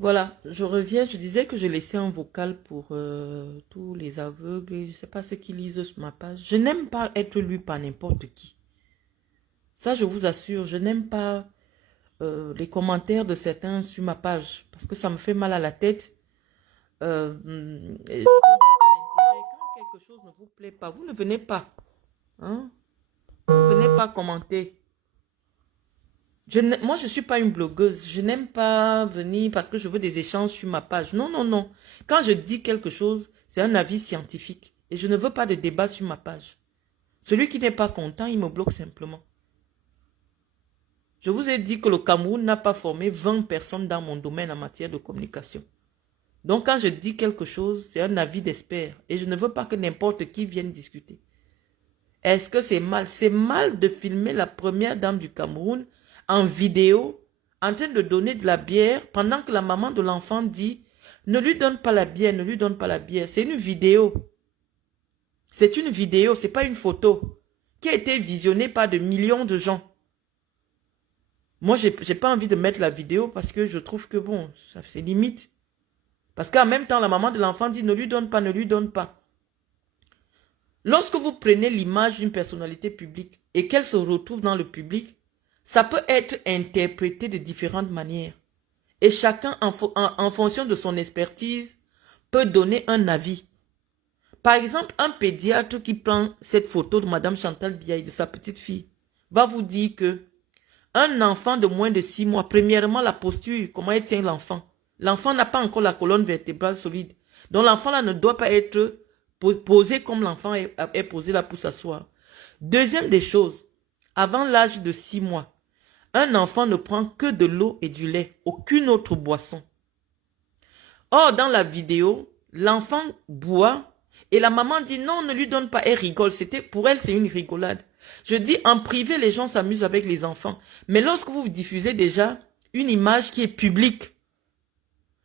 Voilà, je reviens, je disais que je laissais un vocal pour tous les aveugles, je ne sais pas ceux qui lisent sur ma page. Je n'aime pas être lu par n'importe qui. Ça, je vous assure, je n'aime pas les commentaires de certains sur ma page parce que ça me fait mal à la tête. Et je comprends pas l'intérêt. Quand quelque chose ne vous plaît pas, vous ne venez pas. Hein? Vous ne venez pas commenter. Moi, je ne suis pas une blogueuse. Je n'aime pas venir parce que je veux des échanges sur ma page. Non, non, non. Quand je dis quelque chose, c'est un avis scientifique. Et je ne veux pas de débat sur ma page. Celui qui n'est pas content, il me bloque simplement. Je vous ai dit que le Cameroun n'a pas formé 20 personnes dans mon domaine en matière de communication. Donc, quand je dis quelque chose, c'est un avis d'expert. Et je ne veux pas que n'importe qui vienne discuter. Est-ce que c'est mal? C'est mal de filmer la première dame du Cameroun en vidéo, en train de donner de la bière, pendant que la maman de l'enfant dit « Ne lui donne pas la bière, ne lui donne pas la bière ». C'est une vidéo. C'est une vidéo, ce n'est pas une photo qui a été visionnée par de millions de gens. Moi, je n'ai pas envie de mettre la vidéo parce que je trouve que bon, c'est limite. Parce qu'en même temps, la maman de l'enfant dit « Ne lui donne pas, ne lui donne pas ». Lorsque vous prenez l'image d'une personnalité publique et qu'elle se retrouve dans le public, ça peut être interprété de différentes manières. Et chacun, en fonction de son expertise, peut donner un avis. Par exemple, un pédiatre qui prend cette photo de Madame Chantal Biaye, de sa petite fille, va vous dire que un enfant de moins de 6 mois, premièrement, la posture, comment elle tient l'enfant. L'enfant n'a pas encore la colonne vertébrale solide. Donc l'enfant là ne doit pas être posé comme l'enfant est posé là pour s'asseoir. Deuxième des choses, avant l'âge de 6 mois, un enfant ne prend que de l'eau et du lait, aucune autre boisson. Or, dans la vidéo, l'enfant boit et la maman dit non, ne lui donne pas, elle rigole. Pour elle, c'est une rigolade. Je dis, en privé, les gens s'amusent avec les enfants. Mais lorsque vous diffusez déjà une image qui est publique,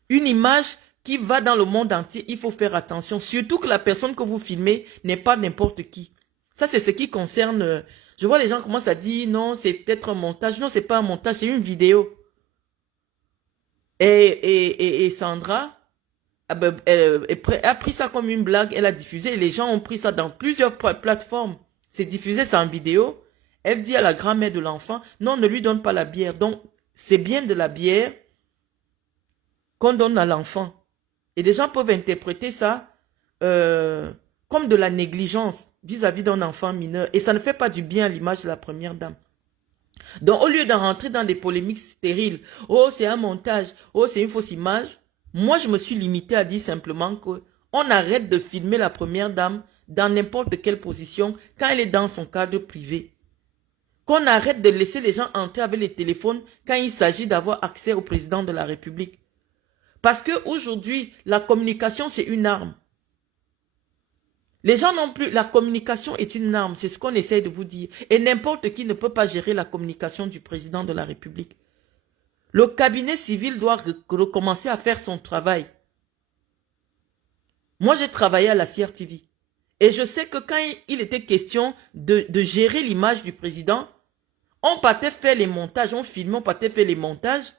une image qui va dans le monde entier, il faut faire attention. Surtout que la personne que vous filmez n'est pas n'importe qui. Ça, c'est ce qui concerne... Je vois les gens commencent à dire, non, c'est peut-être un montage. Non, c'est pas un montage, c'est une vidéo. Et Sandra elle a pris ça comme une blague, elle a diffusé. Et les gens ont pris ça dans plusieurs plateformes. C'est diffusé, c'est en vidéo. Elle dit à la grand-mère de l'enfant, non, ne lui donne pas la bière. Donc, c'est bien de la bière qu'on donne à l'enfant. Et des gens peuvent interpréter ça comme de la négligence vis-à-vis d'un enfant mineur. Et ça ne fait pas du bien à l'image de la première dame. Donc, au lieu d'en rentrer dans des polémiques stériles, oh, c'est un montage, oh, c'est une fausse image, moi, je me suis limité à dire simplement qu'on arrête de filmer la première dame dans n'importe quelle position quand elle est dans son cadre privé. Qu'on arrête de laisser les gens entrer avec les téléphones quand il s'agit d'avoir accès au président de la République. Parce qu'aujourd'hui, la communication, c'est une arme. Les gens non plus, la communication est une arme, c'est ce qu'on essaie de vous dire. Et n'importe qui ne peut pas gérer la communication du président de la République. Le cabinet civil doit recommencer à faire son travail. Moi, j'ai travaillé à la CRTV. Et je sais que quand il était question de gérer l'image du président, on partait faire les montages, on filmait, on partait faire les montages,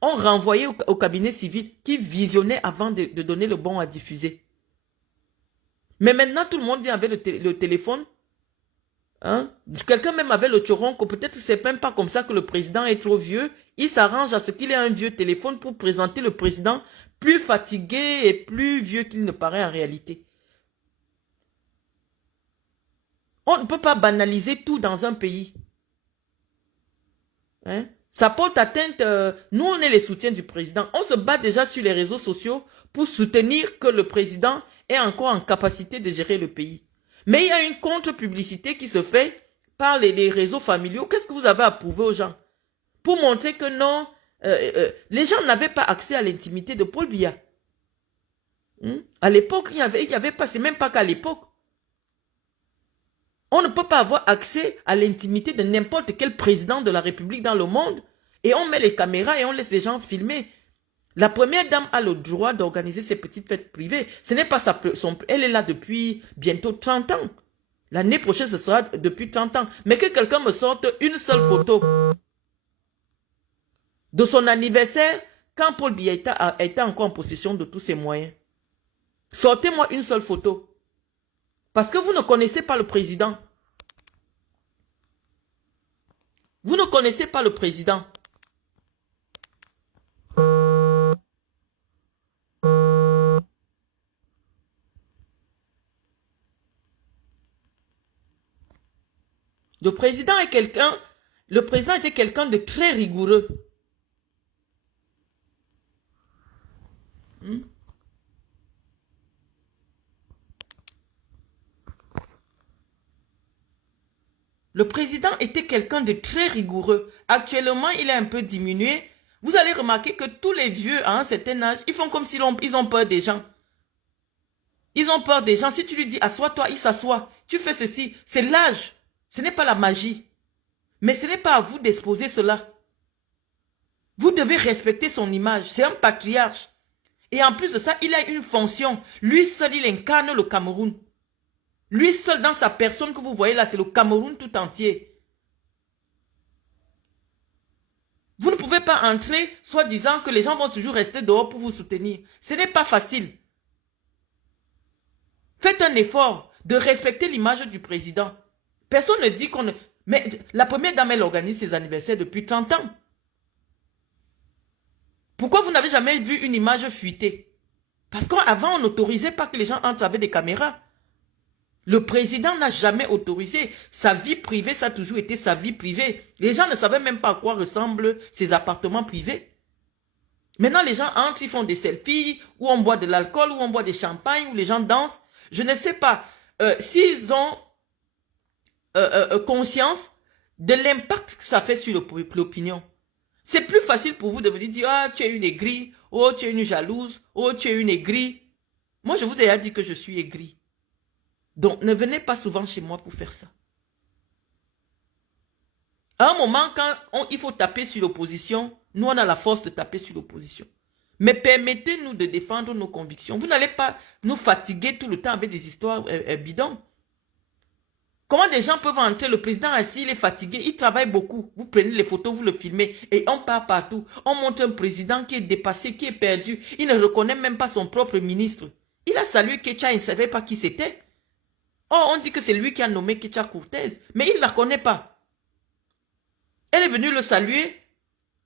on renvoyait au cabinet civil qui visionnait avant de donner le bon à diffuser. Mais maintenant, tout le monde vient avec le téléphone. Hein? Quelqu'un même avait le choron, que peut-être c'est même pas comme ça que le président est trop vieux. Il s'arrange à ce qu'il ait un vieux téléphone pour présenter le président plus fatigué et plus vieux qu'il ne paraît en réalité. On ne peut pas banaliser tout dans un pays. Hein? Ça porte atteinte. Nous, on est les soutiens du président. On se bat déjà sur les réseaux sociaux pour soutenir que le président est encore en capacité de gérer le pays. Mais il y a une contre-publicité qui se fait par les réseaux familiaux. Qu'est-ce que vous avez à prouver aux gens? Pour montrer que non, les gens n'avaient pas accès à l'intimité de Paul Biya. À l'époque, il n'y avait pas, c'est même pas qu'à l'époque. On ne peut pas avoir accès à l'intimité de n'importe quel président de la République dans le monde. Et on met les caméras et on laisse les gens filmer. La première dame a le droit d'organiser ses petites fêtes privées. Ce n'est pas elle est là depuis bientôt 30 ans. L'année prochaine, ce sera depuis 30 ans. Mais que quelqu'un me sorte une seule photo de son anniversaire quand Paul Biya était encore en possession de tous ses moyens. Sortez-moi une seule photo. Parce que vous ne connaissez pas le président. Vous ne connaissez pas le président. Le président était quelqu'un de très rigoureux. Le président était quelqu'un de très rigoureux. Actuellement, il est un peu diminué. Vous allez remarquer que tous les vieux à un certain âge, ils font comme s'ils ont peur des gens. Ils ont peur des gens. Si tu lui dis, assois-toi, il s'assoit. Tu fais ceci. C'est l'âge. Ce n'est pas la magie. Mais ce n'est pas à vous d'exposer cela. Vous devez respecter son image. C'est un patriarche. Et en plus de ça, il a une fonction. Lui seul, il incarne le Cameroun. Lui seul, dans sa personne que vous voyez là, c'est le Cameroun tout entier. Vous ne pouvez pas entrer, soi-disant que les gens vont toujours rester dehors pour vous soutenir. Ce n'est pas facile. Faites un effort de respecter l'image du président. Personne ne dit qu'on ne... Mais la première dame, elle organise ses anniversaires depuis 30 ans. Pourquoi vous n'avez jamais vu une image fuitée? Parce qu'avant, on n'autorisait pas que les gens entrent avec des caméras. Le président n'a jamais autorisé. Sa vie privée, ça a toujours été sa vie privée. Les gens ne savaient même pas à quoi ressemblent ses appartements privés. Maintenant, les gens entrent, ils font des selfies, ou on boit de l'alcool, ou on boit des champagnes, ou les gens dansent. Je ne sais pas s'ils ont conscience de l'impact que ça fait sur l'opinion. C'est plus facile pour vous de venir dire, ah, tu es une aigrie, oh, tu es une jalouse, oh, tu es une aigrie. Moi, je vous ai déjà dit que je suis aigrie. Donc, ne venez pas souvent chez moi pour faire ça. À un moment, quand il faut taper sur l'opposition, nous, on a la force de taper sur l'opposition. Mais permettez-nous de défendre nos convictions. Vous n'allez pas nous fatiguer tout le temps avec des histoires bidons. Comment des gens peuvent entrer, le président assis, il est fatigué, il travaille beaucoup. Vous prenez les photos, vous le filmez et on part partout. On montre un président qui est dépassé, qui est perdu. Il ne reconnaît même pas son propre ministre. Il a salué Ketia, il ne savait pas qui c'était. Oh, on dit que c'est lui qui a nommé Ketia Cortez, mais il ne la connaît pas. Elle est venue le saluer,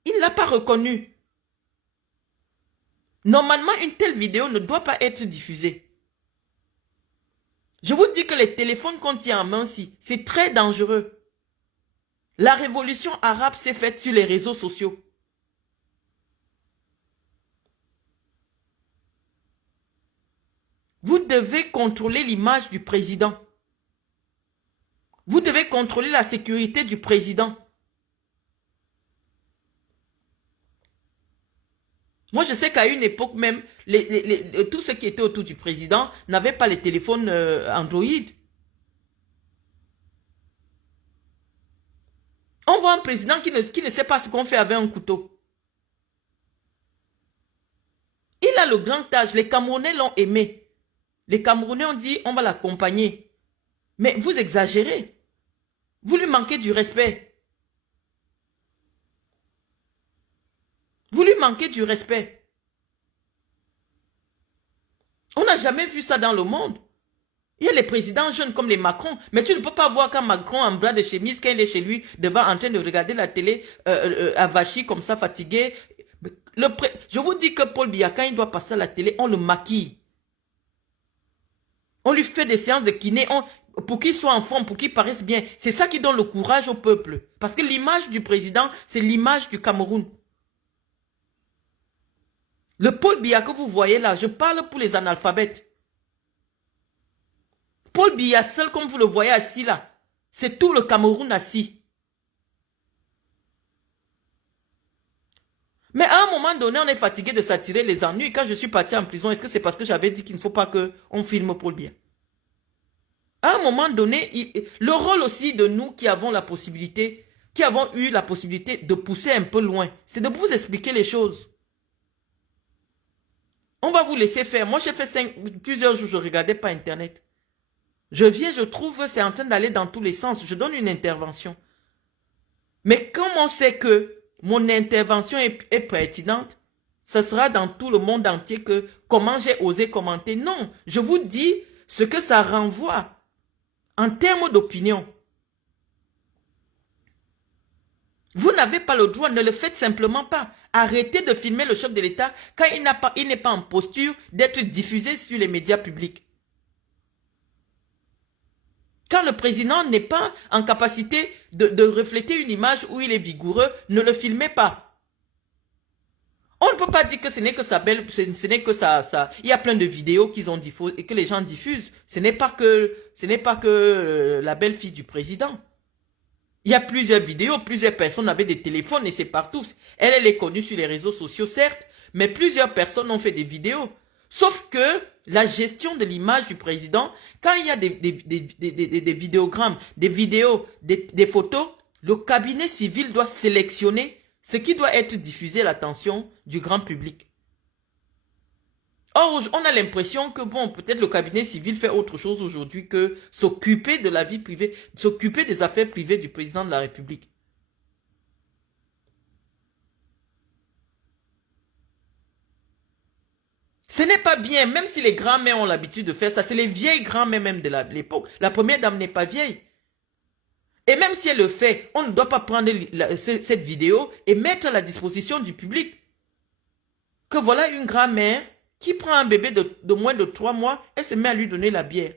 il ne l'a pas reconnu. Normalement, une telle vidéo ne doit pas être diffusée. Je vous dis que les téléphones qu'on tient en main, c'est très dangereux. La révolution arabe s'est faite sur les réseaux sociaux. Vous devez contrôler l'image du président. Vous devez contrôler la sécurité du président. Moi, je sais qu'à une époque même, tous ceux qui étaient autour du président n'avaient pas les téléphones Android. On voit un président qui ne sait pas ce qu'on fait avec un couteau. Il a le grand âge. Les Camerounais l'ont aimé. Les Camerounais ont dit, on va l'accompagner. Mais vous exagérez. Vous lui manquez du respect. Vous lui manquez du respect. On n'a jamais vu ça dans le monde. Il y a les présidents jeunes comme les Macron, mais tu ne peux pas voir quand Macron en bras de chemise, quand il est chez lui, devant en train de regarder la télé, avachi comme ça, fatigué. Je vous dis que Paul Biya, quand il doit passer à la télé, on le maquille. On lui fait des séances de kiné pour qu'il soit en forme, pour qu'il paraisse bien. C'est ça qui donne le courage au peuple. Parce que l'image du président, c'est l'image du Cameroun. Le Paul Biya que vous voyez là, je parle pour les analphabètes. Paul Biya seul, comme vous le voyez assis là, c'est tout le Cameroun assis. Mais à un moment donné, on est fatigué de s'attirer les ennuis. Quand je suis parti en prison, est-ce que c'est parce que j'avais dit qu'il ne faut pas qu'on filme Paul Biya? À un moment donné, le rôle aussi de nous qui avons la possibilité, qui avons eu la possibilité de pousser un peu loin, c'est de vous expliquer les choses. On va vous laisser faire. Moi, j'ai fait plusieurs jours, je ne regardais pas Internet. Je viens, je trouve, c'est en train d'aller dans tous les sens. Je donne une intervention. Mais comme on sait que mon intervention est pertinente, ce sera dans tout le monde entier que comment j'ai osé commenter. Non, je vous dis ce que ça renvoie en termes d'opinion. Vous n'avez pas le droit, ne le faites simplement pas. Arrêtez de filmer le chef de l'État quand il n'est pas en posture d'être diffusé sur les médias publics. Quand le président n'est pas en capacité de refléter une image où il est vigoureux, ne le filmez pas. On ne peut pas dire que ce n'est que ça belle, ce n'est que ça. Il y a plein de vidéos qu'ils ont diffusées et que les gens diffusent. Ce n'est pas que la belle-fille du président. Il y a plusieurs vidéos, plusieurs personnes avaient des téléphones et c'est partout. Elle est connue sur les réseaux sociaux, certes, mais plusieurs personnes ont fait des vidéos. Sauf que la gestion de l'image du président, quand il y a des vidéogrammes, des vidéos, des photos, le cabinet civil doit sélectionner ce qui doit être diffusé à l'attention du grand public. Or, on a l'impression que, bon, peut-être le cabinet civil fait autre chose aujourd'hui que s'occuper de la vie privée, s'occuper des affaires privées du président de la République. Ce n'est pas bien, même si les grands-mères ont l'habitude de faire ça, c'est les vieilles grands-mères même de l'époque. La première dame n'est pas vieille. Et même si elle le fait, on ne doit pas prendre cette vidéo et mettre à la disposition du public. Que voilà une grand-mère qui prend un bébé de moins de 3 mois et se met à lui donner la bière.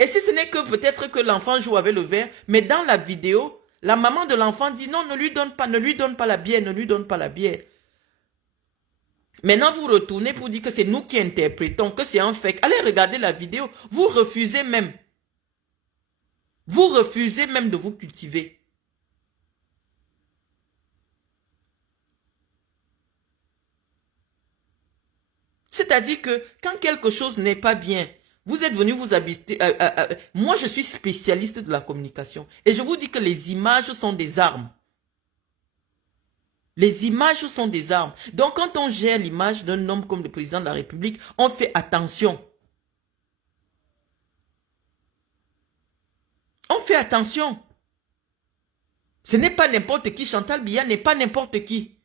Et si ce n'est que peut-être que l'enfant joue avec le verre, mais dans la vidéo, la maman de l'enfant dit non, ne lui donne pas la bière, ne lui donne pas la bière. Maintenant, vous retournez pour dire que c'est nous qui interprétons, que c'est un fake. Allez regarder la vidéo. Vous refusez même. Vous refusez même de vous cultiver. C'est-à-dire que quand quelque chose n'est pas bien, vous êtes venu vous habiter. Moi, je suis spécialiste de la communication. Et je vous dis que les images sont des armes. Les images sont des armes. Donc, quand on gère l'image d'un homme comme le président de la République, on fait attention. On fait attention. Ce n'est pas n'importe qui. Chantal Biya n'est pas n'importe qui.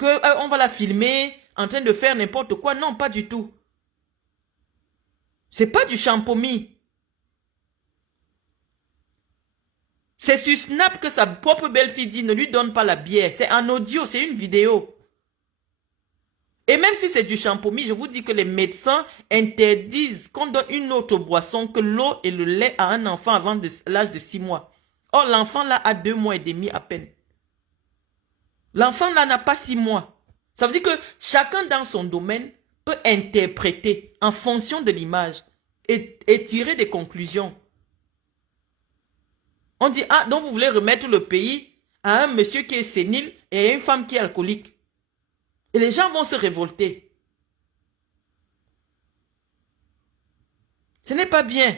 On va la filmer en train de faire n'importe quoi. Non, pas du tout. C'est pas du champomis. C'est sur Snap que sa propre belle-fille dit ne lui donne pas la bière. C'est en audio, c'est une vidéo. Et même si c'est du champomis, je vous dis que les médecins interdisent qu'on donne une autre boisson que l'eau et le lait à un enfant avant l'âge de 6 mois. Or, l'enfant là a 2 mois et demi à peine. L'enfant là n'a pas 6 mois. Ça veut dire que chacun dans son domaine peut interpréter en fonction de l'image et tirer des conclusions. On dit, ah, donc vous voulez remettre le pays à un monsieur qui est sénile et à une femme qui est alcoolique. Et les gens vont se révolter. Ce n'est pas bien.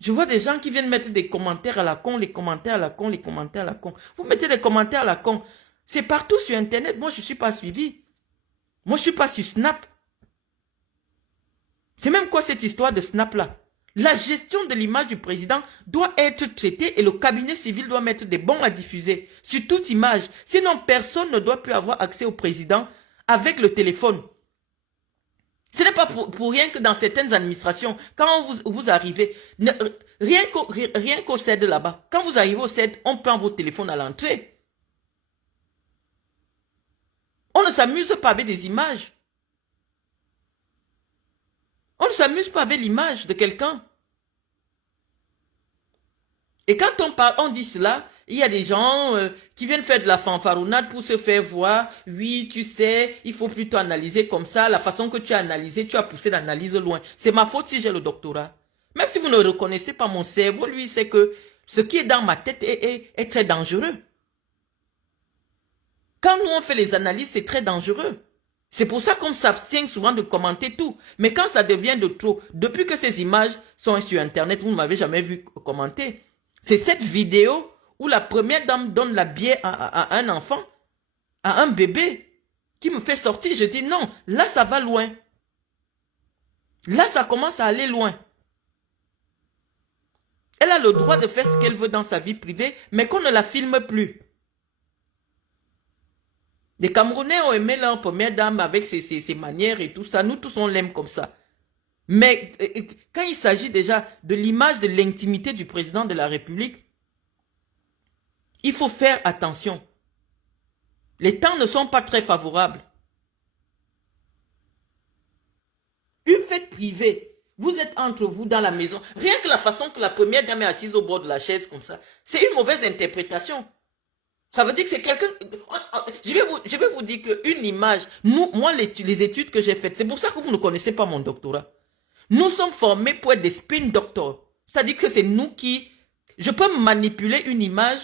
Je vois des gens qui viennent mettre des commentaires à la con, les commentaires à la con, les commentaires à la con. Vous mettez des commentaires à la con. C'est partout sur Internet. Moi, je ne suis pas suivi. Moi, je ne suis pas sur Snap. C'est même quoi cette histoire de Snap là? La gestion de l'image du président doit être traitée et le cabinet civil doit mettre des bons à diffuser sur toute image. Sinon, personne ne doit plus avoir accès au président avec le téléphone. Ce n'est pas pour rien que dans certaines administrations, quand vous arrivez, rien qu'au CED là-bas, quand vous arrivez au CED, on prend vos téléphones à l'entrée. On ne s'amuse pas avec des images. On ne s'amuse pas avec l'image de quelqu'un. Et quand on parle, on dit cela, il y a des gens qui viennent faire de la fanfaronnade pour se faire voir. Oui, tu sais, il faut plutôt analyser comme ça. La façon que tu as analysé, tu as poussé l'analyse loin. C'est ma faute si j'ai le doctorat. Même si vous ne reconnaissez pas mon cerveau, lui, c'est que ce qui est dans ma tête est très dangereux. Quand nous on fait les analyses, c'est très dangereux. C'est pour ça qu'on s'abstient souvent de commenter tout. Mais quand ça devient de trop, depuis que ces images sont sur Internet, vous ne m'avez jamais vu commenter. C'est cette vidéo où la première dame donne la bière à un enfant, à un bébé, qui me fait sortir. Je dis non, là ça va loin. Là ça commence à aller loin. Elle a le droit de faire ce qu'elle veut dans sa vie privée, mais qu'on ne la filme plus. Les Camerounais ont aimé leur première dame avec ses manières et tout ça. Nous tous, on l'aime comme ça. Mais quand il s'agit déjà de l'image de l'intimité du président de la République, il faut faire attention. Les temps ne sont pas très favorables. Une fête privée, vous êtes entre vous dans la maison. Rien que la façon que la première dame est assise au bord de la chaise comme ça, c'est une mauvaise interprétation. Ça veut dire que c'est quelqu'un... Je vais vous dire qu'une image... Moi, les études que j'ai faites, c'est pour ça que vous ne connaissez pas mon doctorat. Nous sommes formés pour être des spin doctors. C'est-à-dire que c'est nous qui... Je peux manipuler une image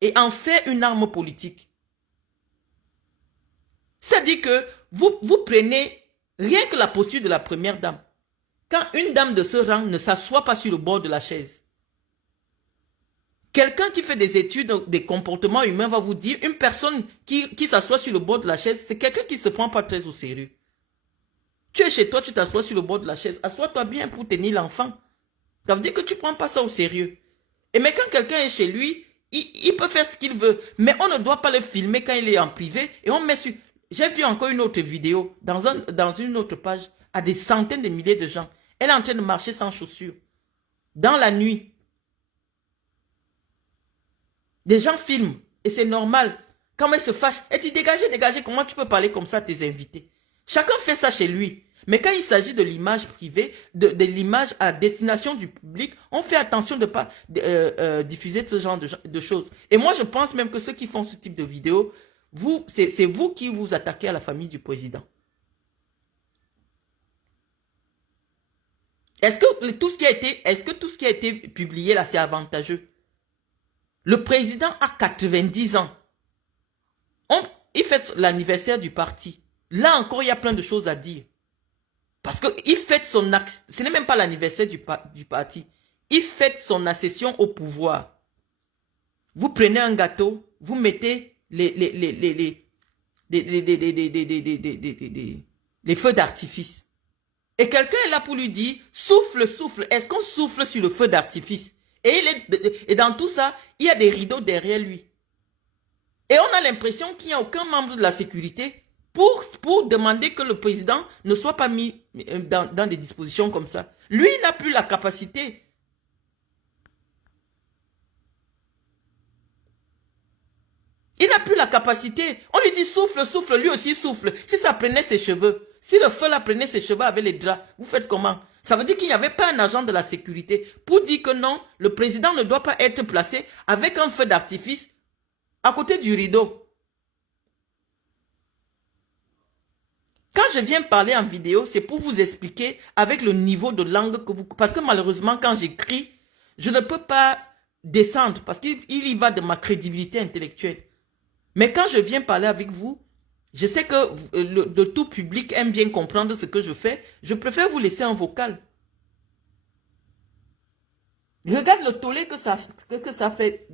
et en faire une arme politique. C'est-à-dire que vous prenez rien que la posture de la première dame. Quand une dame de ce rang ne s'assoit pas sur le bord de la chaise, quelqu'un qui fait des études des comportements humains va vous dire, une personne qui s'assoit sur le bord de la chaise, c'est quelqu'un qui ne se prend pas très au sérieux. Tu es chez toi, tu t'assois sur le bord de la chaise, assois-toi bien pour tenir l'enfant. Ça veut dire que tu ne prends pas ça au sérieux. Mais quand quelqu'un est chez lui, il peut faire ce qu'il veut, mais on ne doit pas le filmer quand il est en privé et on met sur... J'ai vu encore une autre vidéo dans une autre page à des centaines de milliers de gens. Elle est en train de marcher sans chaussures. Dans la nuit. Des gens filment. Et c'est normal. Quand elle se fâche, elle dit dégagez, dégagez. Comment tu peux parler comme ça à tes invités? Chacun fait ça chez lui. Mais quand il s'agit de l'image privée, de l'image à destination du public, on fait attention de ne pas diffuser ce genre de choses. Et moi, je pense même que ceux qui font ce type de vidéos, c'est vous qui vous attaquez à la famille du président. Est-ce que tout ce qui a été publié là, c'est avantageux? Le président a 90 ans. Il fait l'anniversaire du parti. Là encore, il y a plein de choses à dire. Parce qu'il fête son... Ce n'est même pas l'anniversaire du parti. Il fête son accession au pouvoir. Vous prenez un gâteau, vous mettez les feux d'artifice. Et quelqu'un est là pour lui dire, souffle, souffle. Est-ce qu'on souffle sur le feu d'artifice? Et dans tout ça, il y a des rideaux derrière lui. Et on a l'impression qu'il n'y a aucun membre de la sécurité pour demander que le président ne soit pas mis dans des dispositions comme ça. Lui, il n'a plus la capacité. Il n'a plus la capacité. On lui dit souffle, souffle, lui aussi souffle. Si ça prenait ses cheveux, si le feu là prenait ses cheveux avec les draps, vous faites comment? Ça veut dire qu'il n'y avait pas un agent de la sécurité pour dire que non, le président ne doit pas être placé avec un feu d'artifice à côté du rideau. Quand je viens parler en vidéo, c'est pour vous expliquer avec le niveau de langue que vous... Parce que malheureusement, quand j'écris, je ne peux pas descendre parce qu'il y va de ma crédibilité intellectuelle. Mais quand je viens parler avec vous, je sais que le tout public aime bien comprendre ce que je fais. Je préfère vous laisser en vocal. Regarde le tollé que ça fait.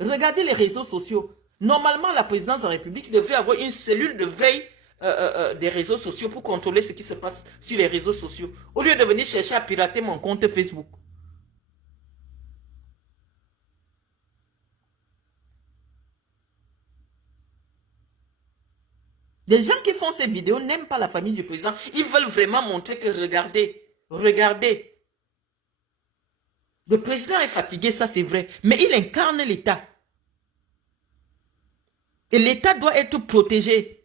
Regardez les réseaux sociaux. Normalement, la présidence de la République devrait avoir une cellule de veille des réseaux sociaux pour contrôler ce qui se passe sur les réseaux sociaux. Au lieu de venir chercher à pirater mon compte Facebook. Les gens qui font ces vidéos n'aiment pas la famille du président. Ils veulent vraiment montrer que regardez, regardez. Le président est fatigué, ça c'est vrai. Mais il incarne l'État. Et l'État doit être protégé.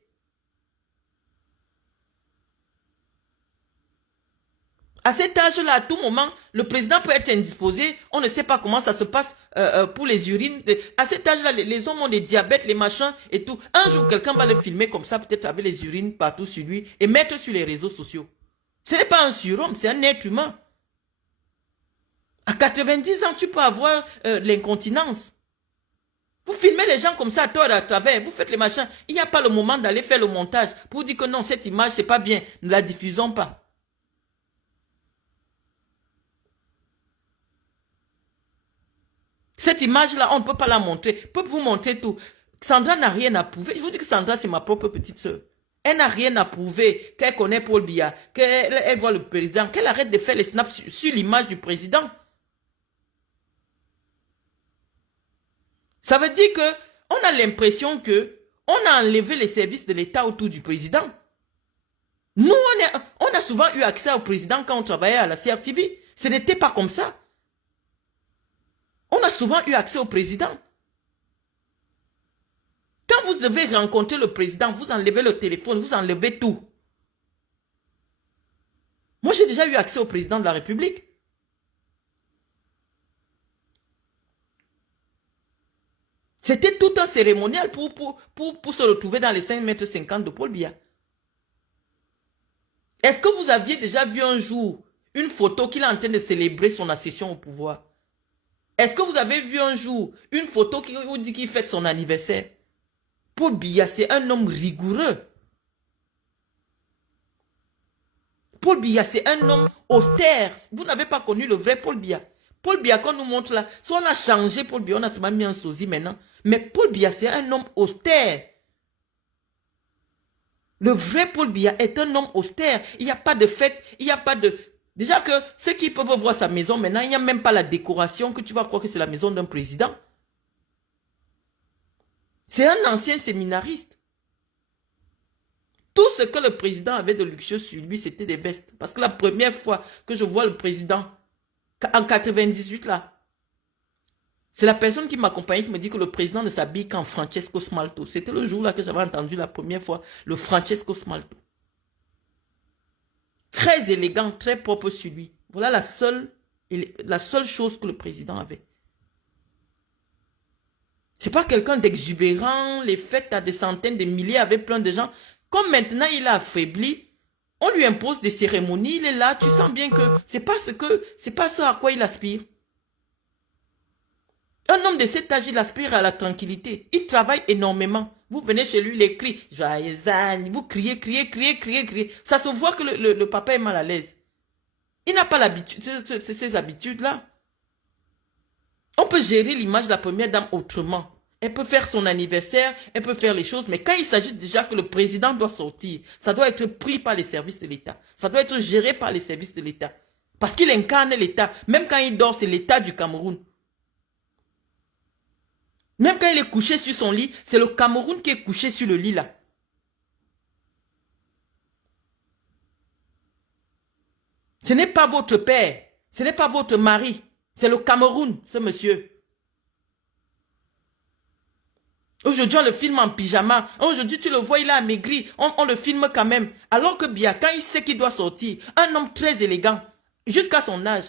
À cet âge-là, à tout moment, le président peut être indisposé. On ne sait pas comment ça se passe pour les urines. À cet âge-là, les hommes ont des diabètes, les machins et tout. Un jour, quelqu'un va le filmer comme ça, peut-être avec les urines partout sur lui et mettre sur les réseaux sociaux. Ce n'est pas un surhomme, c'est un être humain. À 90 ans, tu peux avoir l'incontinence. Vous filmez les gens comme ça à tort à travers, vous faites les machins. Il n'y a pas le moment d'aller faire le montage pour dire que non, cette image, c'est pas bien. Ne la diffusons pas. Cette image-là, on ne peut pas la montrer. Je peux vous montrer tout. Sandra n'a rien à prouver. Je vous dis que Sandra, c'est ma propre petite soeur. Elle n'a rien à prouver, qu'elle connaît Paul Biya, qu'elle voit le président, qu'elle arrête de faire les snaps sur l'image du président. Ça veut dire que on a l'impression que on a enlevé les services de l'État autour du président. Nous, on a souvent eu accès au président quand on travaillait à la CRTV. Ce n'était pas comme ça. On a souvent eu accès au président. Quand vous devez rencontrer le président, vous enlevez le téléphone, vous enlevez tout. Moi, j'ai déjà eu accès au président de la République. C'était tout un cérémonial pour se retrouver dans les 5,50 m de Paul Biya. Est-ce que vous aviez déjà vu un jour une photo qu'il est en train de célébrer son accession au pouvoir? Est-ce que vous avez vu un jour une photo qui vous dit qu'il fête son anniversaire? Paul Biya, c'est un homme rigoureux. Paul Biya, c'est un homme austère. Vous n'avez pas connu le vrai Paul Biya. Paul Biya, qu'on nous montre là, si on a changé Paul Biya, on a seulement mis un sosie maintenant. Mais Paul Biya, c'est un homme austère. Le vrai Paul Biya est un homme austère. Il n'y a pas de fête, il n'y a pas de... Déjà que ceux qui peuvent voir sa maison maintenant, il n'y a même pas la décoration que tu vas croire que c'est la maison d'un président. C'est un ancien séminariste. Tout ce que le président avait de luxueux sur lui, c'était des vestes. Parce que la première fois que je vois le président, en 98 là, c'est la personne qui m'accompagnait qui me dit que le président ne s'habille qu'en Francesco Smalto. C'était le jour là que j'avais entendu la première fois le Francesco Smalto. Très élégant, très propre sur lui. Voilà la seule chose que le président avait. C'est pas quelqu'un d'exubérant, les fêtes à des centaines de milliers avec plein de gens. Comme maintenant il a affaibli, on lui impose des cérémonies, il est là, tu sens bien que c'est pas ce à quoi il aspire. Un homme de cet âge, il aspire à la tranquillité. Il travaille énormément. Vous venez chez lui, les cris, joyeux anniversaire, vous criez, criez. Ça se voit que le papa est mal à l'aise. Il n'a pas l'habitude, ces habitudes-là. On peut gérer l'image de la première dame autrement. Elle peut faire son anniversaire, elle peut faire les choses, mais quand il s'agit déjà que le président doit sortir, ça doit être pris par les services de l'État. Ça doit être géré par les services de l'État. Parce qu'il incarne l'État. Même quand il dort, c'est l'État du Cameroun. Même quand il est couché sur son lit, c'est le Cameroun qui est couché sur le lit là. Ce n'est pas votre père, ce n'est pas votre mari, c'est le Cameroun, ce monsieur. Aujourd'hui, on le filme en pyjama. Aujourd'hui, tu le vois, il a amaigri. On le filme quand même. Alors que Biya, quand il sait qu'il doit sortir, un homme très élégant, jusqu'à son âge.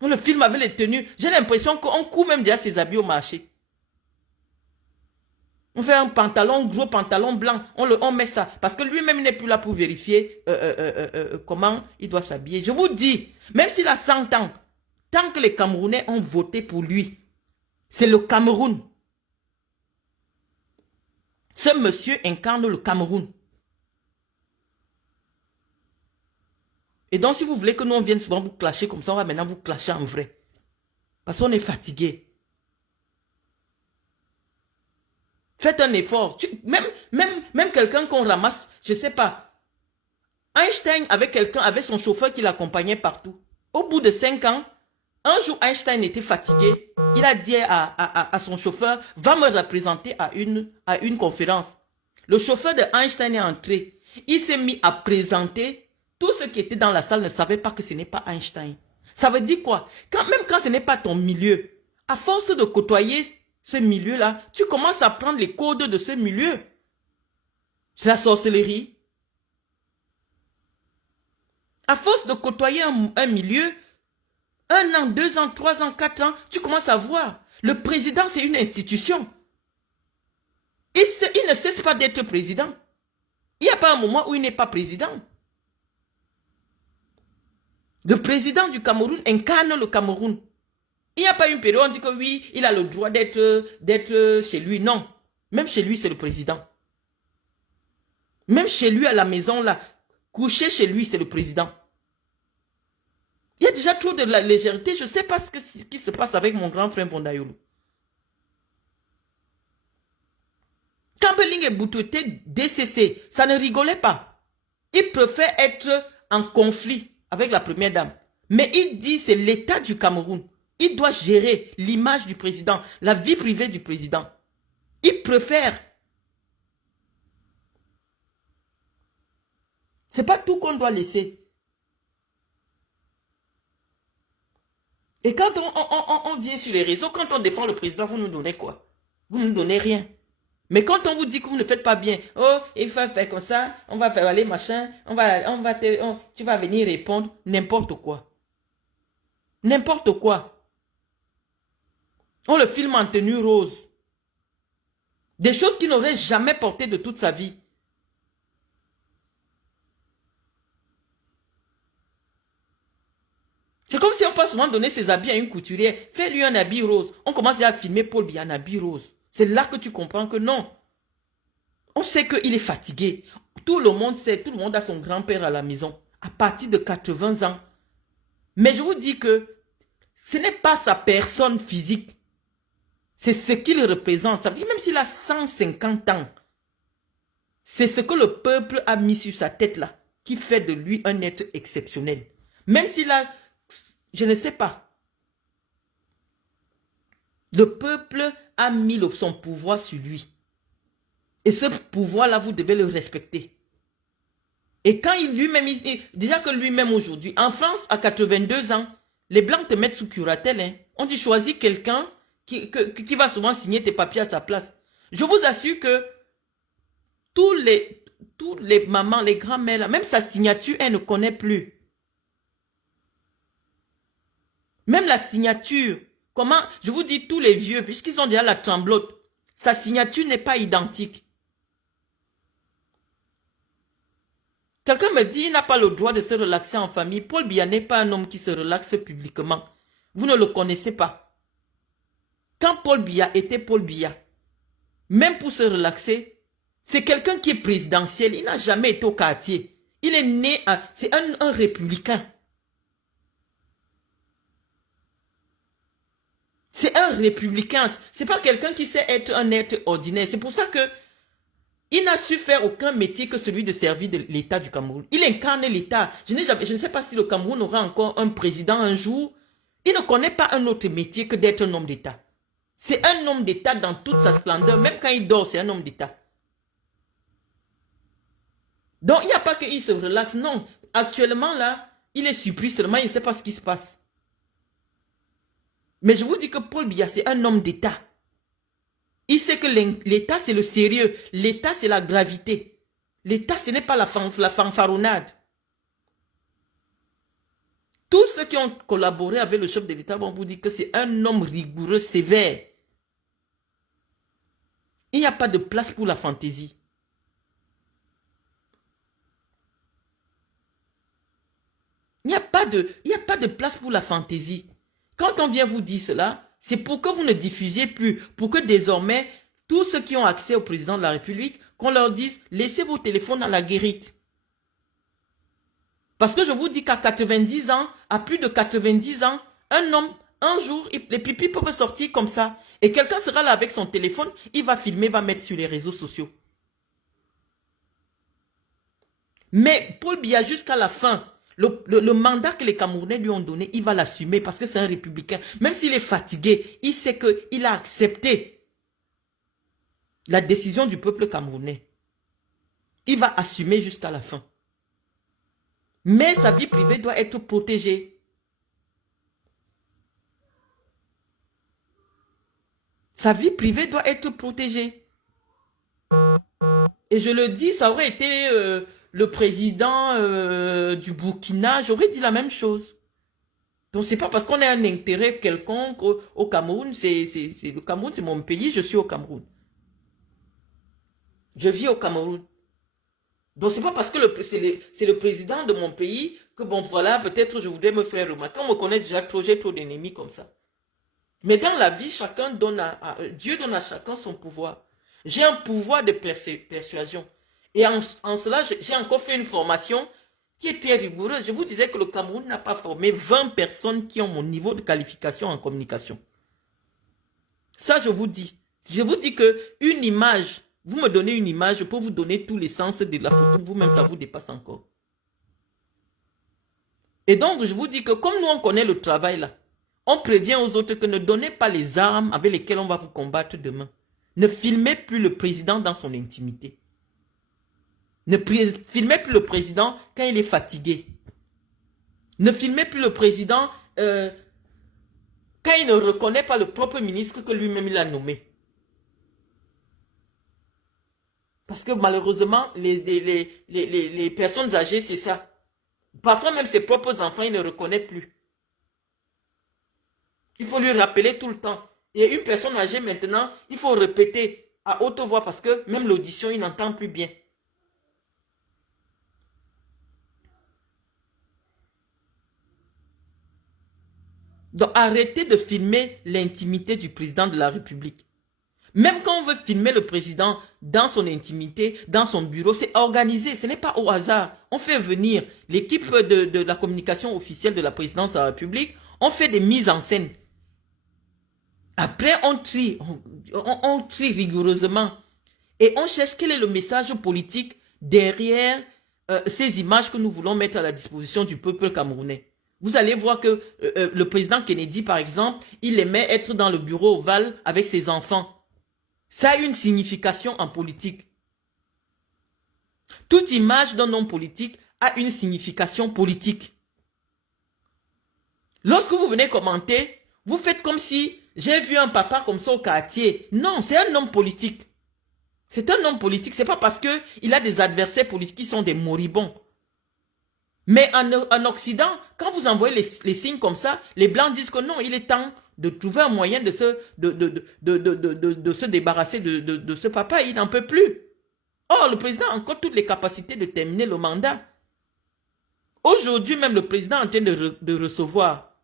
On le filme avec les tenues. J'ai l'impression qu'on coud même déjà ses habits au marché. On fait un pantalon, gros pantalon blanc. On met ça. Parce que lui-même, il n'est plus là pour vérifier comment il doit s'habiller. Je vous dis, même s'il a 100 ans, tant que les Camerounais ont voté pour lui, c'est le Cameroun. Ce monsieur incarne le Cameroun. Et donc, si vous voulez que nous, on vienne souvent vous clasher comme ça, on va maintenant vous clasher en vrai. Parce qu'on est fatigué. Faites un effort. Même quelqu'un qu'on ramasse, je ne sais pas. Einstein avait son chauffeur qui l'accompagnait partout. Au bout de 5 ans, un jour, Einstein était fatigué. Il a dit à son chauffeur, va me représenter à une conférence. Le chauffeur de Einstein est entré. Il s'est mis à présenter. Tous ceux qui étaient dans la salle ne savaient pas que ce n'est pas Einstein. Ça veut dire quoi? Même quand ce n'est pas ton milieu, à force de côtoyer ce milieu-là, tu commences à prendre les codes de ce milieu. C'est la sorcellerie. À force de côtoyer un milieu, 1 an, 2 ans, 3 ans, 4 ans, tu commences à voir. Le président, c'est une institution. Il ne cesse pas d'être président. Il n'y a pas un moment où il n'est pas président. Le président du Cameroun incarne le Cameroun. Il n'y a pas une période où on dit que oui, il a le droit d'être chez lui. Non. Même chez lui, c'est le président. Même chez lui, à la maison, là, coucher chez lui, c'est le président. Il y a déjà trop de la légèreté. Je ne sais pas ce qui se passe avec mon grand frère Vondayoulou. Quand Belling et Boutouté DCC, ça ne rigolait pas. Il préfère être en conflit avec la première dame. Mais il dit c'est l'État du Cameroun. Il doit gérer l'image du président, la vie privée du président. Il préfère. Ce n'est pas tout qu'on doit laisser. Et quand on vient sur les réseaux, quand on défend le président, vous nous donnez quoi? Vous ne nous donnez rien. Mais quand on vous dit que vous ne faites pas bien, oh, il faut faire comme ça, on va faire aller machin, tu vas venir répondre n'importe quoi. N'importe quoi. On le filme en tenue rose. Des choses qu'il n'aurait jamais portées de toute sa vie. C'est comme si on peut souvent donner ses habits à une couturière. Fais-lui un habit rose. On commence à filmer Paul Biya en habit rose. C'est là que tu comprends que non. On sait qu'il est fatigué. Tout le monde sait, tout le monde a son grand-père à la maison. À partir de 80 ans. Mais je vous dis que ce n'est pas sa personne physique. C'est ce qu'il représente. Ça veut dire même s'il a 150 ans. C'est ce que le peuple a mis sur sa tête là. Qui fait de lui un être exceptionnel. Même s'il a... Je ne sais pas. Le peuple a mis son pouvoir sur lui. Et ce pouvoir-là, vous devez le respecter. Et quand il lui-même, déjà que lui-même aujourd'hui, en France, à 82 ans, les Blancs te mettent sous curatelle. Hein. On dit choisis quelqu'un qui va souvent signer tes papiers à sa place. Je vous assure que tous les mamans, les grands-mères, même sa signature, elle ne connaît plus. Même la signature, comment, je vous dis tous les vieux, puisqu'ils ont déjà la tremblote, sa signature n'est pas identique. Quelqu'un me dit, il n'a pas le droit de se relaxer en famille. Paul Biya n'est pas un homme qui se relaxe publiquement. Vous ne le connaissez pas. Quand Paul Biya était Paul Biya, même pour se relaxer, c'est quelqu'un qui est présidentiel. Il n'a jamais été au quartier. Il est né, c'est un républicain. C'est un républicain. C'est pas quelqu'un qui sait être un être ordinaire. C'est pour ça que il n'a su faire aucun métier que celui de servir de l'État du Cameroun. Il incarne l'État. Je ne sais pas si le Cameroun aura encore un président un jour. Il ne connaît pas un autre métier que d'être un homme d'État. C'est un homme d'État dans toute sa splendeur. Même quand il dort, c'est un homme d'État. Donc, il n'y a pas qu'il se relaxe. Non. Actuellement, là, il est surpris seulement. Il ne sait pas ce qui se passe. Mais je vous dis que Paul Biya, c'est un homme d'État. Il sait que l'État, c'est le sérieux. L'État, c'est la gravité. L'État, ce n'est pas la fanfaronnade. Tous ceux qui ont collaboré avec le chef de l'État vont vous dire que c'est un homme rigoureux, sévère. Il n'y a pas de place pour la fantaisie. Il n'y a pas de place pour la fantaisie. Quand on vient vous dire cela, c'est pour que vous ne diffusiez plus, pour que désormais, tous ceux qui ont accès au président de la République, qu'on leur dise, laissez vos téléphones à la guérite. Parce que je vous dis qu'à 90 ans, à plus de 90 ans, un homme, un jour, les pipis peuvent sortir comme ça. Et quelqu'un sera là avec son téléphone, il va filmer, va mettre sur les réseaux sociaux. Mais Paul Biya, jusqu'à la fin, le mandat que les Camerounais lui ont donné, il va l'assumer parce que c'est un républicain. Même s'il est fatigué, il sait qu'il a accepté la décision du peuple camerounais. Il va assumer jusqu'à la fin. Mais sa vie privée doit être protégée. Sa vie privée doit être protégée. Et je le dis, ça aurait été le président du Burkina, j'aurais dit la même chose. Donc c'est pas parce qu'on a un intérêt quelconque au Cameroun, le Cameroun c'est mon pays, je suis au Cameroun. Je vis au Cameroun. Donc c'est pas parce que c'est le président de mon pays que bon voilà, peut-être je voudrais me faire remarquer. On me connaît déjà trop, j'ai trop d'ennemis comme ça. Mais dans la vie, chacun donne Dieu donne à chacun son pouvoir. J'ai un pouvoir de persuasion. Et en cela, j'ai encore fait une formation qui est très rigoureuse. Je vous disais que le Cameroun n'a pas formé 20 personnes qui ont mon niveau de qualification en communication. Ça, je vous dis. Je vous dis que une image, vous me donnez une image, je peux vous donner tous les sens de la photo. Vous-même, ça vous dépasse encore. Et donc, je vous dis que comme nous, on connaît le travail là, On prévient aux autres que ne donnez pas les armes avec lesquelles on va vous combattre demain. Ne filmez plus le président dans son intimité. Ne filmez plus le président quand il est fatigué. Ne filmez plus le président quand il ne reconnaît pas le propre ministre que lui-même il a nommé. Parce que malheureusement, les personnes âgées, c'est ça. Parfois même ses propres enfants, il ne reconnaît plus. Il faut lui rappeler tout le temps. Et une personne âgée maintenant, il faut répéter à haute voix parce que même l'audition, il n'entend plus bien. Donc arrêtez de filmer l'intimité du président de la République. Même quand on veut filmer le président dans son intimité, dans son bureau, c'est organisé, ce n'est pas au hasard. On fait venir l'équipe de la communication officielle de la présidence de la République, on fait des mises en scène. Après, on trie rigoureusement et on cherche quel est le message politique derrière ces images que nous voulons mettre à la disposition du peuple camerounais. Vous allez voir que le président Kennedy, par exemple, il aimait être dans le bureau ovale avec ses enfants. Ça a une signification en politique. Toute image d'un homme politique a une signification politique. Lorsque vous venez commenter, vous faites comme si j'ai vu un papa comme ça au quartier. Non, c'est un homme politique. C'est un homme politique. C'est pas parce qu'il a des adversaires politiques qui sont des moribonds. Mais en Occident, quand vous envoyez les signes comme ça, les Blancs disent que non, il est temps de trouver un moyen de se débarrasser de ce papa. Il n'en peut plus. Or, le président a encore toutes les capacités de terminer le mandat. Aujourd'hui, même le président est en train de recevoir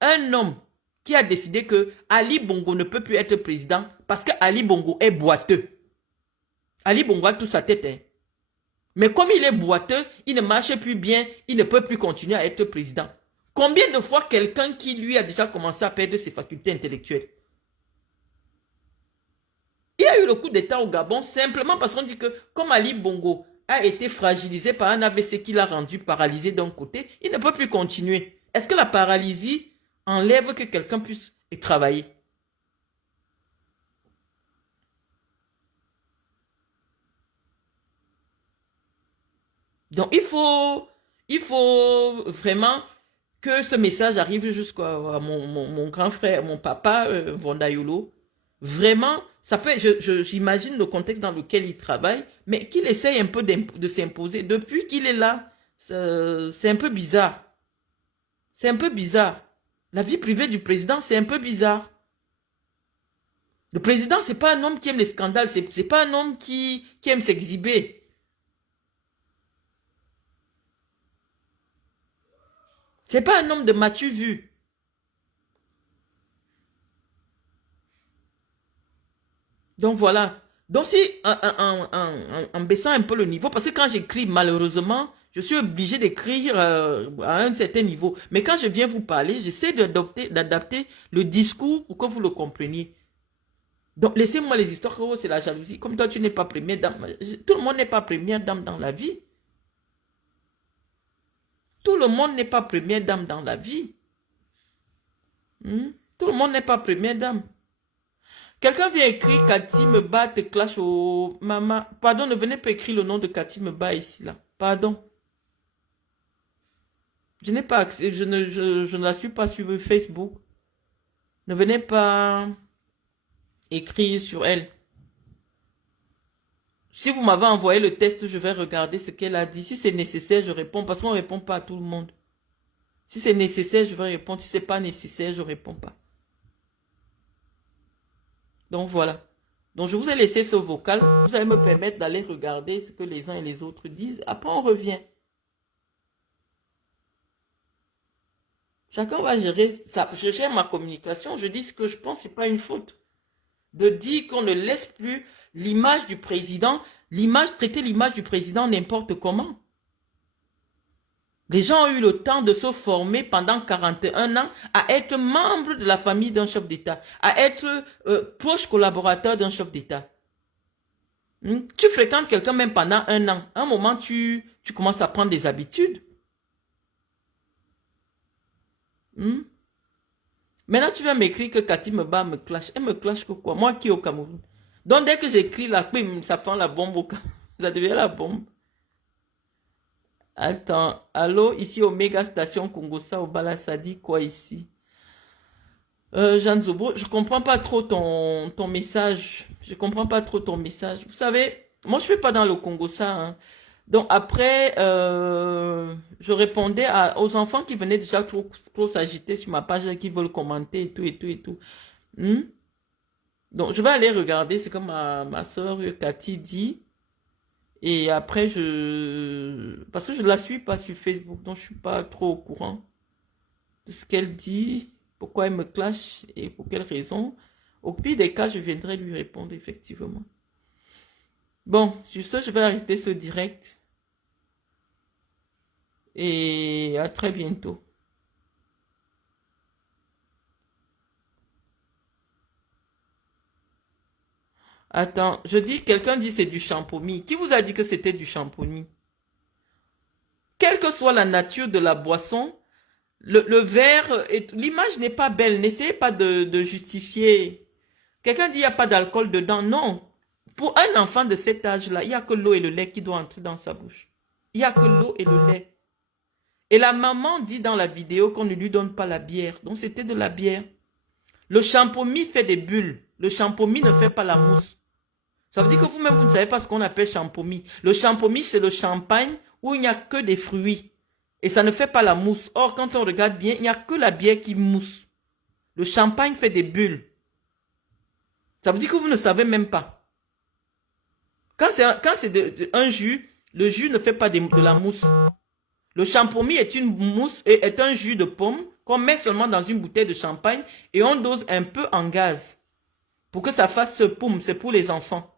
un homme qui a décidé que Ali Bongo ne peut plus être président parce que Ali Bongo est boiteux. Ali Bongo a toute sa tête. Hein. Mais comme il est boiteux, il ne marche plus bien, il ne peut plus continuer à être président. Combien de fois quelqu'un qui lui a déjà commencé à perdre ses facultés intellectuelles? Il y a eu le coup d'État au Gabon simplement parce qu'on dit que comme Ali Bongo a été fragilisé par un AVC qui l'a rendu paralysé d'un côté, il ne peut plus continuer. Est-ce que la paralysie enlève que quelqu'un puisse travailler? Donc il faut vraiment que ce message arrive jusqu'à mon grand frère, mon papa, Vondayolo. Vraiment, ça peut, j'imagine le contexte dans lequel il travaille, mais qu'il essaye un peu de s'imposer. Depuis qu'il est là, c'est un peu bizarre. C'est un peu bizarre. La vie privée du président, c'est un peu bizarre. Le président, c'est pas un homme qui aime les scandales, c'est pas un homme qui aime s'exhiber. C'est pas un homme de m'as-tu vu. Donc voilà. Donc si en baissant un peu le niveau, parce que quand j'écris malheureusement, je suis obligé d'écrire à un certain niveau. Mais quand je viens vous parler, j'essaie d'adapter le discours pour que vous le compreniez. Donc laissez-moi les histoires, oh, c'est la jalousie. Comme toi tu n'es pas première dame. Tout le monde n'est pas première dame dans la vie. Tout le monde n'est pas première dame dans la vie. Tout le monde n'est pas première dame. Quelqu'un vient écrire Cathy me bat, te clash au maman. Pardon, ne venez pas écrire le nom de Cathy me bat ici, là. Pardon. Je n'ai pas accès, je ne la suis pas sur Facebook. Ne venez pas écrire sur elle. Si vous m'avez envoyé le test, je vais regarder ce qu'elle a dit. Si c'est nécessaire, je réponds parce qu'on ne répond pas à tout le monde. Si c'est nécessaire, je vais répondre. Si ce n'est pas nécessaire, je ne réponds pas. Donc voilà. Donc je vous ai laissé ce vocal. Vous allez me permettre d'aller regarder ce que les uns et les autres disent. Après, on revient. Chacun va gérer ça. Je gère ma communication. Je dis ce que je pense, ce n'est pas une faute. De dire qu'on ne laisse plus l'image du président, traiter l'image du président n'importe comment. Les gens ont eu le temps de se former pendant 41 ans à être membre de la famille d'un chef d'État, à être proche collaborateur d'un chef d'État. Tu fréquentes quelqu'un même pendant un an. À un moment, tu commences à prendre des habitudes. Maintenant, tu vas m'écrire que Cathy me bat, me clash. Elle me clash que quoi? Moi qui au Cameroun. Donc, dès que j'écris là, bim, ça prend la bombe au Cameroun. Ça devient la bombe. Attends, allô, ici Omega Station Congossa au Bala, ça dit quoi ici? Jeanne Zobo, je comprends pas trop ton message. Je comprends pas trop ton message. Vous savez, moi je fais pas dans le Congo ça, hein. Donc après, je répondais aux enfants qui venaient déjà trop s'agiter sur ma page, qui veulent commenter et tout et tout et tout. Hmm? Donc je vais aller regarder ce que ma soeur Cathy dit. Et après, parce que je ne la suis pas sur Facebook, donc je suis pas trop au courant de ce qu'elle dit, pourquoi elle me clash et pour quelle raison. Au pire des cas, je viendrai lui répondre effectivement. Bon, sur ce, je vais arrêter ce direct. Et à très bientôt. Attends, quelqu'un dit c'est du champomis. Qui vous a dit que c'était du champomis? Quelle que soit la nature de la boisson, le verre, l'image n'est pas belle. N'essayez pas de justifier. Quelqu'un dit il n'y a pas d'alcool dedans. Non. Pour un enfant de cet âge-là, il n'y a que l'eau et le lait qui doivent entrer dans sa bouche. Il n'y a que l'eau et le lait. Et la maman dit dans la vidéo qu'on ne lui donne pas la bière. Donc c'était de la bière. Le champomis fait des bulles. Le champomis ne fait pas la mousse. Ça veut dire que vous-même, vous ne savez pas ce qu'on appelle champomis. Le champomis, c'est le champagne où il n'y a que des fruits. Et ça ne fait pas la mousse. Or, quand on regarde bien, il n'y a que la bière qui mousse. Le champagne fait des bulles. Ça veut dire que vous ne savez même pas. Quand c'est un jus, le jus ne fait pas de la mousse. Le champomis est une mousse et est un jus de pomme qu'on met seulement dans une bouteille de champagne et on dose un peu en gaz pour que ça fasse ce poum. C'est pour les enfants.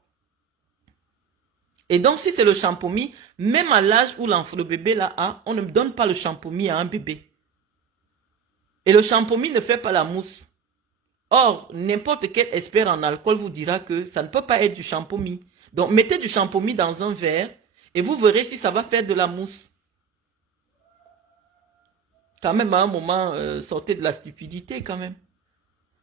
Et donc, si c'est le champomis, même à l'âge où le bébé là a, on ne donne pas le champomis à un bébé. Et le champomis ne fait pas la mousse. Or, n'importe quel expert en alcool vous dira que ça ne peut pas être du champomis. Donc, mettez du champomis dans un verre et vous verrez si ça va faire de la mousse. Quand même, à un moment, sortez de la stupidité quand même.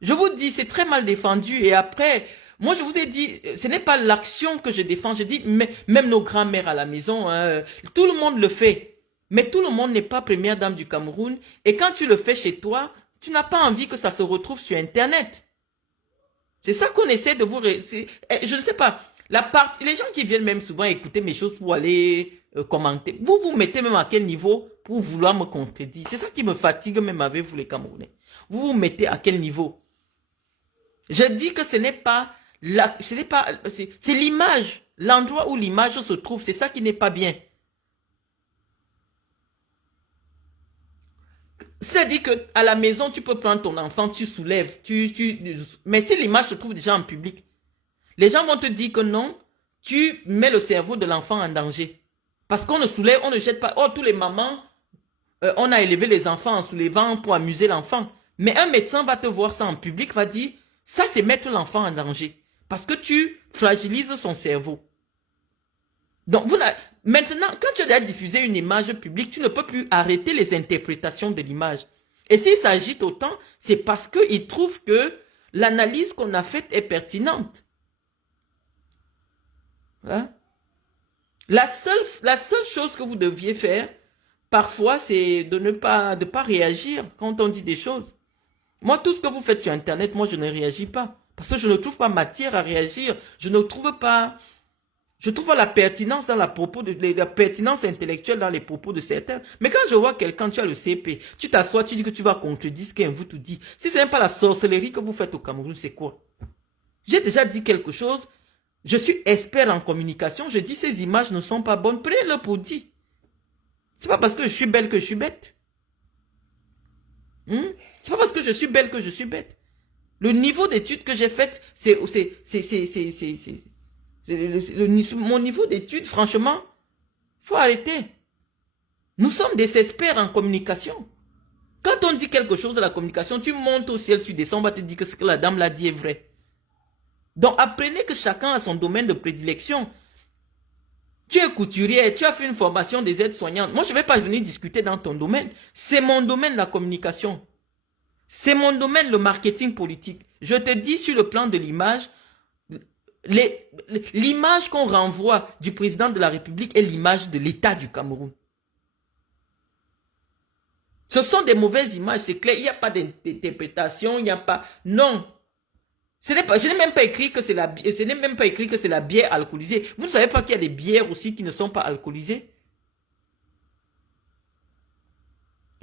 Je vous dis, c'est très mal défendu. Et après, moi je vous ai dit, ce n'est pas l'action que je défends. Je dis, mais, même nos grands-mères à la maison, hein, tout le monde le fait. Mais tout le monde n'est pas première dame du Cameroun. Et quand tu le fais chez toi, tu n'as pas envie que ça se retrouve sur Internet. C'est ça qu'on essaie de vous... Je ne sais pas. Les gens qui viennent même souvent écouter mes choses pour aller commenter, vous vous mettez même à quel niveau pour vouloir me contredire? C'est ça qui me fatigue même avec vous les Camerounais. Vous vous mettez à quel niveau? Je dis que ce n'est pas c'est l'image, l'endroit où l'image se trouve, c'est ça qui n'est pas bien. C'est-à-dire que à la maison, tu peux prendre ton enfant, tu soulèves, mais si l'image se trouve déjà en public, les gens vont te dire que non, tu mets le cerveau de l'enfant en danger. Parce qu'on ne soulève, on ne jette pas. Oh, tous les mamans, on a élevé les enfants en soulevant pour amuser l'enfant. Mais un médecin va te voir ça en public, va dire, ça c'est mettre l'enfant en danger. Parce que tu fragilises son cerveau. Donc, maintenant, quand tu as diffusé une image publique, tu ne peux plus arrêter les interprétations de l'image. Et s'il s'agite autant, c'est parce qu'il trouve que l'analyse qu'on a faite est pertinente. Hein? La seule chose que vous deviez faire, parfois, c'est de ne pas réagir quand on dit des choses. Moi, tout ce que vous faites sur Internet, moi, je ne réagis pas. Parce que je ne trouve pas matière à réagir. Je trouve pas la pertinence dans la pertinence intellectuelle dans les propos de certains. Mais quand je vois quelqu'un, tu as le CP, tu t'assois, tu dis que tu vas contredire ce qu'un vous te dit. Si ce n'est pas la sorcellerie que vous faites au Cameroun, c'est quoi? J'ai déjà dit quelque chose. Je suis expert en communication. Je dis ces images ne sont pas bonnes. Prenez-le pour dire. C'est pas parce que je suis belle que je suis bête. C'est pas parce que je suis belle que je suis bête. Le niveau d'études que j'ai fait, mon niveau d'études, franchement, faut arrêter. Nous sommes des experts en communication. Quand on dit quelque chose de la communication, tu montes au ciel, tu descends, on va te dire que ce que la dame l'a dit est vrai. Donc apprenez que chacun a son domaine de prédilection. Tu es couturière, tu as fait une formation des aides-soignantes. Moi, je ne vais pas venir discuter dans ton domaine. C'est mon domaine, la communication. C'est mon domaine, le marketing politique. Je te dis sur le plan de l'image, l'image qu'on renvoie du président de la République est l'image de l'État du Cameroun. Ce sont des mauvaises images, c'est clair. Il n'y a pas d'interprétation, il n'y a pas... Non. Je n'ai même pas écrit que c'est la bière alcoolisée. Vous ne savez pas qu'il y a des bières aussi qui ne sont pas alcoolisées?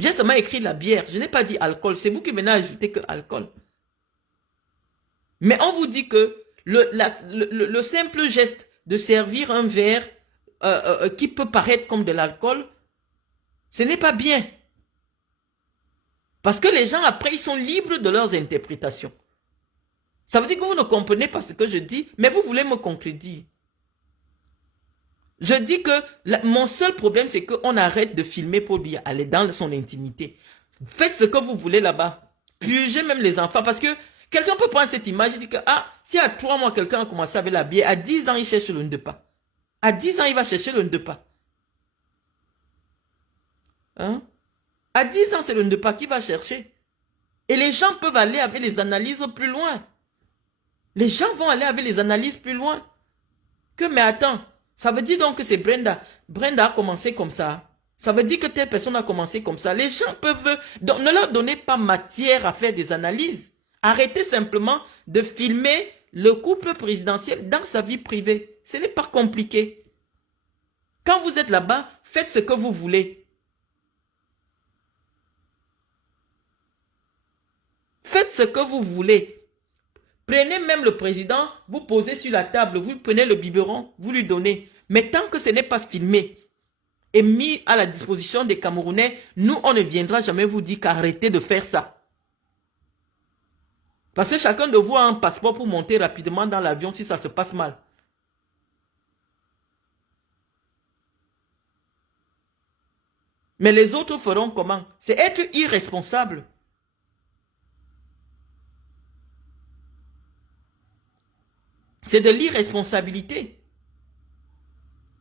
J'ai seulement écrit la bière. Je n'ai pas dit alcool. C'est vous qui maintenant ajoutez que alcool. Mais on vous dit que le simple geste de servir un verre qui peut paraître comme de l'alcool, ce n'est pas bien. Parce que les gens, après, ils sont libres de leurs interprétations. Ça veut dire que vous ne comprenez pas ce que je dis, mais vous voulez me contredire. Je dis que mon seul problème, c'est qu'on arrête de filmer pour lui aller dans son intimité. Faites ce que vous voulez là-bas. Purgez même les enfants. Parce que quelqu'un peut prendre cette image et dire que, ah, si à 3 mois, quelqu'un a commencé avec la bière, à 10 ans, il cherche le Ndepa. À 10 ans, il va chercher le Ndepa. Hein? À 10 ans, c'est le Ndepa qui va chercher. Et les gens peuvent aller avec les analyses plus loin. Les gens vont aller avec les analyses plus loin. Mais attends, ça veut dire donc que c'est Brenda. Brenda a commencé comme ça. Ça veut dire que telle personne a commencé comme ça. Les gens peuvent... Donc, ne leur donnez pas matière à faire des analyses. Arrêtez simplement de filmer le couple présidentiel dans sa vie privée. Ce n'est pas compliqué. Quand vous êtes là-bas, faites ce que vous voulez. Faites ce que vous voulez. Prenez même le président, vous posez sur la table, vous prenez le biberon, vous lui donnez. Mais tant que ce n'est pas filmé et mis à la disposition des Camerounais, nous, on ne viendra jamais vous dire qu'arrêtez de faire ça. Parce que chacun de vous a un passeport pour monter rapidement dans l'avion si ça se passe mal. Mais les autres feront comment? C'est être irresponsable. C'est de l'irresponsabilité.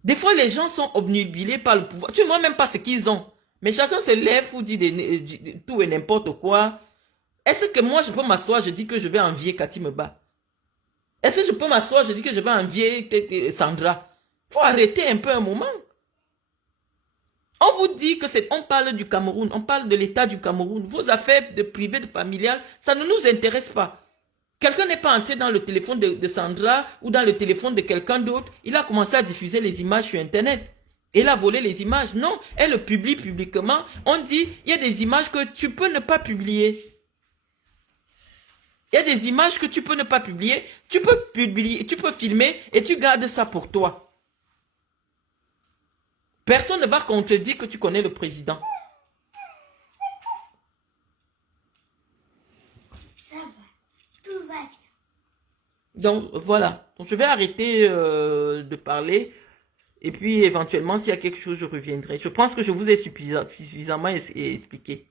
Des fois, les gens sont obnubilés par le pouvoir. Tu ne vois même pas ce qu'ils ont. Mais chacun se lève ou dit tout et n'importe quoi. Est-ce que moi, je peux m'asseoir, je dis que je vais envier Cathy Meba? Est-ce que je peux m'asseoir, je dis que je vais envier Sandra? Il faut arrêter un peu un moment. On vous dit que on parle du Cameroun, on parle de l'État du Cameroun. Vos affaires de privé, de familial, ça ne nous intéresse pas. Quelqu'un n'est pas entré dans le téléphone de Sandra ou dans le téléphone de quelqu'un d'autre. Il a commencé à diffuser les images sur Internet. Il a volé les images. Non, elle le publie publiquement. On dit, il y a des images que tu peux ne pas publier. Il y a des images que tu peux ne pas publier. Tu peux publier, tu peux filmer et tu gardes ça pour toi. Personne ne va contredire que tu connais le président. Donc, voilà. Donc, je vais arrêter de parler. Et puis, éventuellement, s'il y a quelque chose, je reviendrai. Je pense que je vous ai suffisamment expliqué.